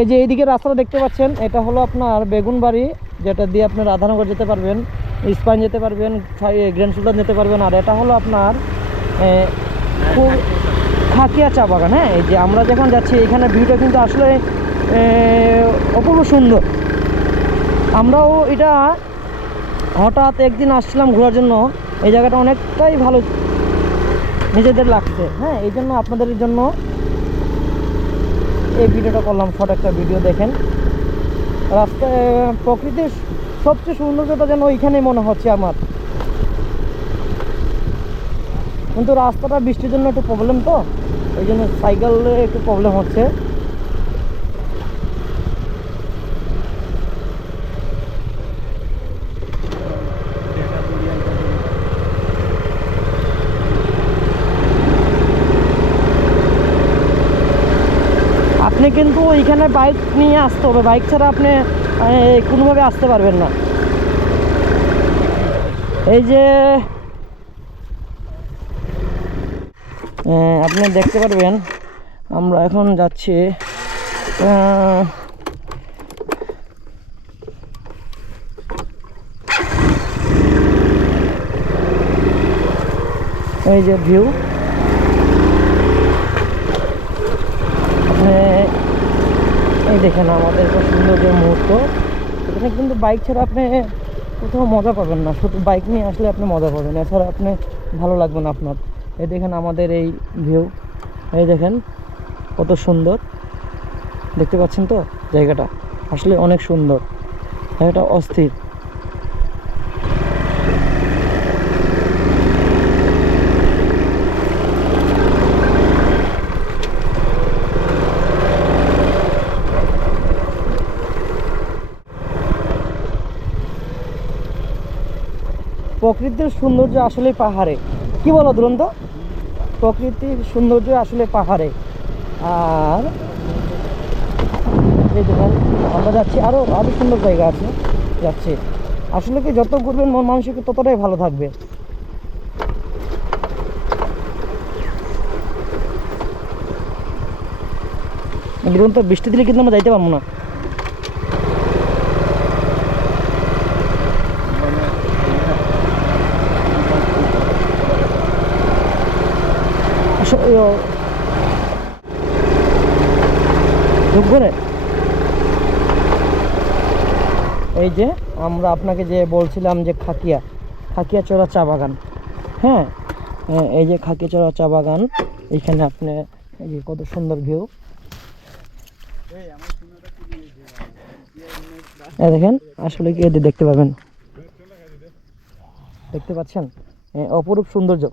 এই যে এইদিকে রাস্তাটা দেখতে পাচ্ছেন, এটা হলো আপনার বেগুনবাড়ি, যেটা দিয়ে আপনি রাধানগর যেতে পারবেন, স্পাইন যেতে পারবেন, গ্র্যান্ড সুলতান যেতে পারবেন। আর এটা হলো আপনার খুব খাকিয়া চা বাগান। হ্যাঁ, এই যে আমরা যখন যাচ্ছি এখানে ভিউটা কিন্তু আসলে অপূর্ব সুন্দর। আমরাও এটা হঠাৎ একদিন আসছিলাম ঘোরার জন্য, এই জায়গাটা অনেকটাই ভালো নিজেদের লাগছে। হ্যাঁ, এই জন্য আপনাদের জন্য এই ভিডিওটা করলাম, শর্ট একটা ভিডিও দেখেন। রাস্তায় প্রকৃতির সবচেয়ে সৌন্দর্যটা যেন ওইখানেই মনে হচ্ছে আমার। কিন্তু রাস্তাটা বৃষ্টির জন্য একটু প্রবলেম, তো ওই জন্য সাইকেলে একটু প্রবলেম হচ্ছে। আপনি কিন্তু ওইখানে বাইক নিয়ে আসতে হবে, বাইক ছাড়া আপনি কোনোভাবে আসতে পারবেন না। এই যে আপনি দেখতে পারবেন আমরা এখন যাচ্ছি এই যে ভিউ, এই দেখেন আমাদের খুব সুন্দর যে মুহূর্ত। এখানে কিন্তু বাইক ছাড়া আপনি কোথাও মজা পাবেন না, শুধু বাইক নিয়ে আসলে আপনি মজা পাবেন, এছাড়া আপনি ভালো লাগবে না আপনার। এই দেখেন আমাদের এই ভিউ, এই দেখেন কত সুন্দর দেখতে পাচ্ছেন তো, জায়গাটা আসলে অনেক সুন্দর, জায়গাটা অস্থির। প্রকৃতির সৌন্দর্য আসলে পাহাড়ে, কি বলো দুরন্ত? প্রকৃতির সৌন্দর্য আসলে পাহাড়ে। আর এই দেখেন আমরা যাচ্ছি, আরও সুন্দর জায়গা আছে যাচ্ছি। আসলে কি যত ঘুরবেন মন মানসিক ততটাই ভালো থাকবে। দুরন্ত বৃষ্টি দিলে কিন্তু আমরা যাইতে পারবো না। এই যে আমরা আপনাকে যে বলছিলাম যে খাকিয়া চড়া চা বাগান। হ্যাঁ, এই যে খাকিয়া চড়া চা বাগান, এইখানে আপনি এই যে কত সুন্দর ভিউ, দেখেন আসলে কি দেখতে পাবেন, দেখতে পাচ্ছেন অপরূপ সৌন্দর্য।